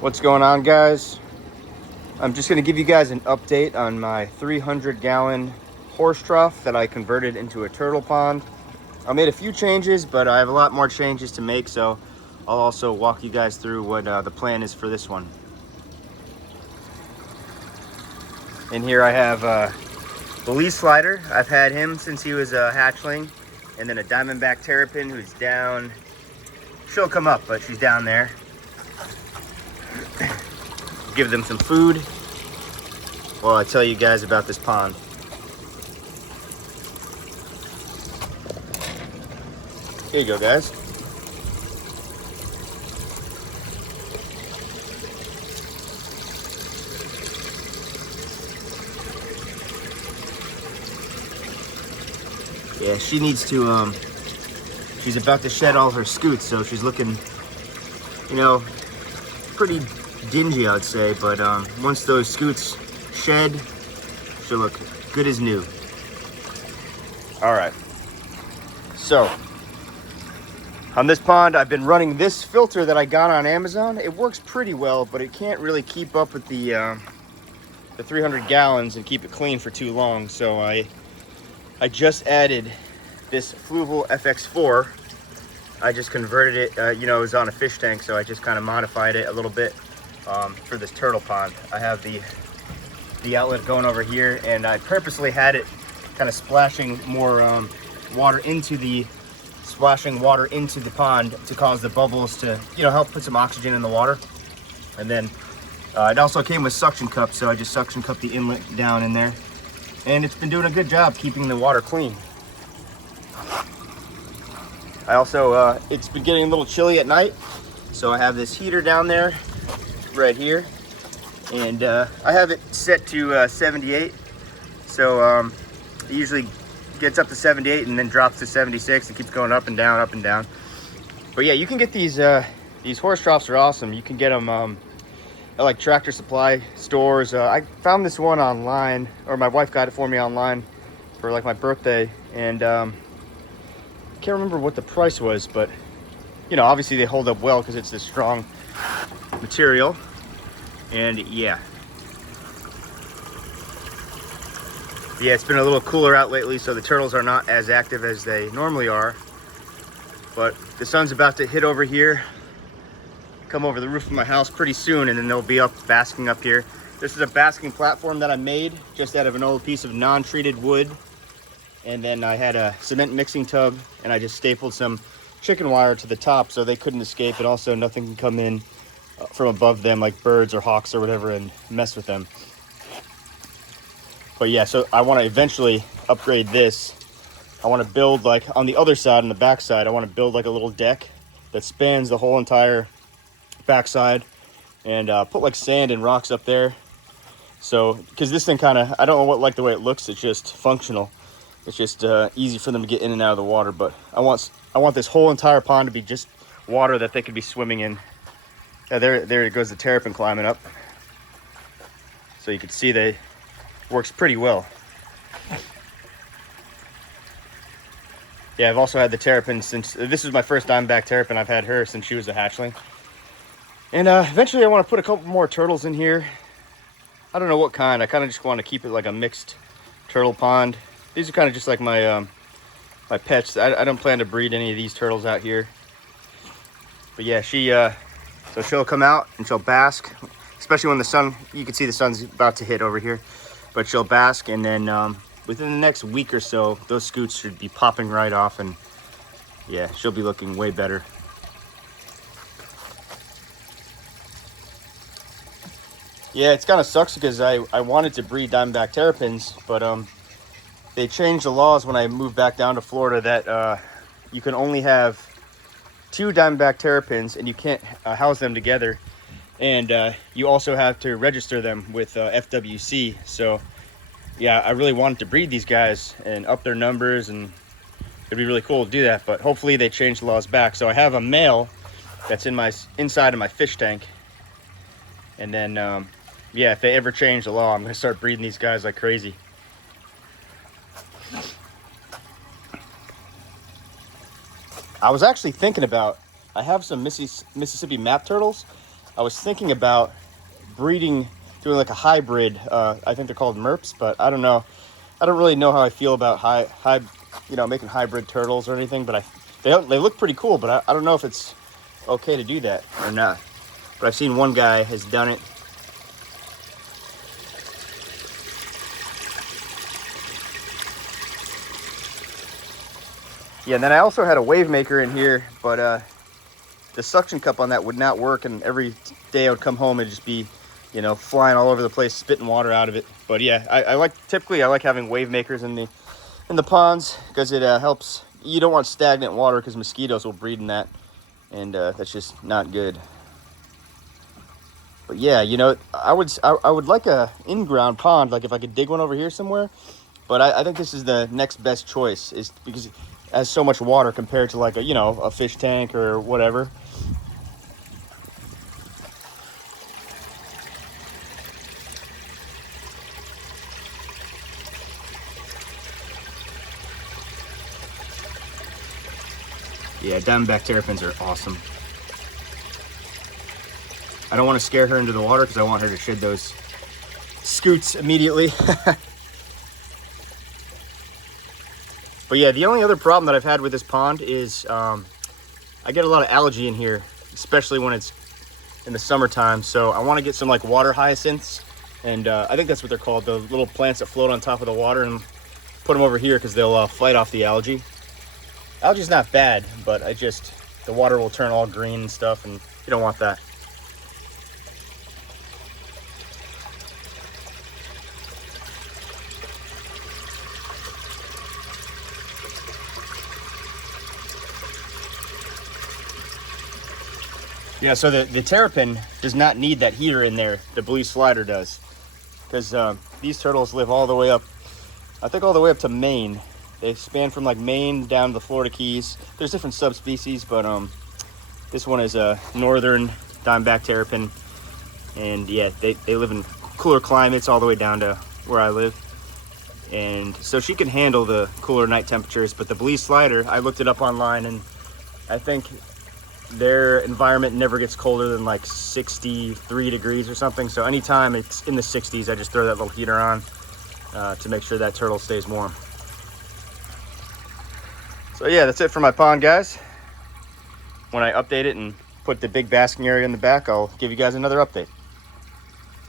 What's going on, guys? I'm just going to give you guys an update on my 300-gallon horse trough that I converted into a turtle pond. I made a few changes, but I have a lot more changes to make, so I'll also walk you guys through what the plan is for this one. In here I have the Lee slider. I've had him since he was a hatchling, and then a diamondback terrapin who's down. She'll come up, but she's down there. Give them some food while I tell you guys about this pond. Here you go, guys. Yeah, she needs to, she's about to shed all her scoots, so she's looking, you know, pretty dingy, I'd say, but once those scoots shed, she'll look good as new. All right, so on this pond, I've been running this filter that I got on Amazon. It works pretty well, but it can't really keep up with the 300 gallons and keep it clean for too long. So I just added this Fluval FX4. I just converted it, you know, it was on a fish tank, so I just kind of modified it a little bit for this turtle pond. I have the outlet going over here, and I purposely had it kind of splashing more water into the pond to cause the bubbles to, you know, help put some oxygen in the water. And then it also came with suction cups, so I just suction cupped the inlet down in there, and it's been doing a good job keeping the water clean. I also, it's been getting a little chilly at night, so I have this heater down there right here, and I have it set to 78, so it usually gets up to 78 and then drops to 76 and keeps going up and down, up and down. But yeah, you can get these horse troughs are awesome. You can get them at like Tractor Supply stores. I found this one online, or my wife got it for me online for like my birthday, and can't remember what the price was, but you know, obviously they hold up well because it's this strong material. And yeah, it's been a little cooler out lately, so the turtles are not as active as they normally are. But the sun's about to hit over here, come over the roof of my house pretty soon, and then they'll be up basking up here. This is a basking platform that I made just out of an old piece of non-treated wood. And then I had a cement mixing tub, and I just stapled some chicken wire to the top so they couldn't escape, and also nothing can come in from above them like birds or hawks or whatever and mess with them. But yeah, so I want to eventually upgrade this. I want to build, like on the other side, on the back side, I want to build like a little deck that spans the whole entire backside, and put like sand and rocks up there. So, because this thing kind of, I don't know what, like the way it looks, it's just functional. It's just easy for them to get in and out of the water. But I want this whole entire pond to be just water that they could be swimming in. Yeah, there goes the terrapin climbing up. So you can see they works pretty well. Yeah, I've also had the terrapin since, this is my first diamondback terrapin. I've had her since she was a hatchling. And eventually I want to put a couple more turtles in here. I don't know what kind. I kind of just want to keep it like a mixed turtle pond. These are kind of just like my my pets. I don't plan to breed any of these turtles out here. But yeah, so she'll come out and she'll bask, especially when the sun, you can see the sun's about to hit over here. But she'll bask, and then within the next week or so, those scoots should be popping right off, and yeah, she'll be looking way better. Yeah, it's kind of sucks because I wanted to breed diamondback terrapins, but they changed the laws when I moved back down to Florida that you can only have 2 diamondback terrapins, and you can't house them together. And you also have to register them with FWC. So yeah, I really wanted to breed these guys and up their numbers, and it'd be really cool to do that. But hopefully they change the laws back. So I have a male that's inside of my fish tank. And then, yeah, if they ever change the law, I'm gonna start breeding these guys like crazy. I was actually thinking about, I have some Mississippi map turtles. I was thinking about breeding, doing like a hybrid. I think they're called merps, but I don't know. I don't really know how I feel about making hybrid turtles or anything. But they look pretty cool. But I don't know if it's okay to do that or not. But I've seen one guy has done it. Yeah, and then I also had a wave maker in here, but the suction cup on that would not work, and every day I would come home and just be, flying all over the place, spitting water out of it. But yeah, I like having wave makers in the ponds because it helps. You don't want stagnant water because mosquitoes will breed in that, and that's just not good. But yeah, I would like a in-ground pond, like if I could dig one over here somewhere. But I think this is the next best choice, is because it has so much water compared to like a fish tank or whatever. Yeah, diamondback terrapins are awesome. I don't want to scare her into the water because I want her to shed those scoots immediately. But yeah, the only other problem that I've had with this pond is I get a lot of algae in here, especially when it's in the summertime. So I want to get some like water hyacinths, and I think that's what they're called, the little plants that float on top of the water, and put them over here because they'll fight off the algae. Algae's not bad, but the water will turn all green and stuff, and you don't want that. Yeah, so the terrapin does not need that heater in there. The blue slider does, because these turtles live all the way up, I think all the way up to Maine. They span from like Maine down to the Florida Keys. There's different subspecies, but this one is a northern diamondback terrapin, and yeah, they live in cooler climates all the way down to where I live, and so she can handle the cooler night temperatures. But the blue slider, I looked it up online, and I think their environment never gets colder than like 63 degrees or something. So anytime it's in the 60s, I just throw that little heater on to make sure that turtle stays warm. So yeah, that's it for my pond, guys. When I update it and put the big basking area in the back, I'll give you guys another update.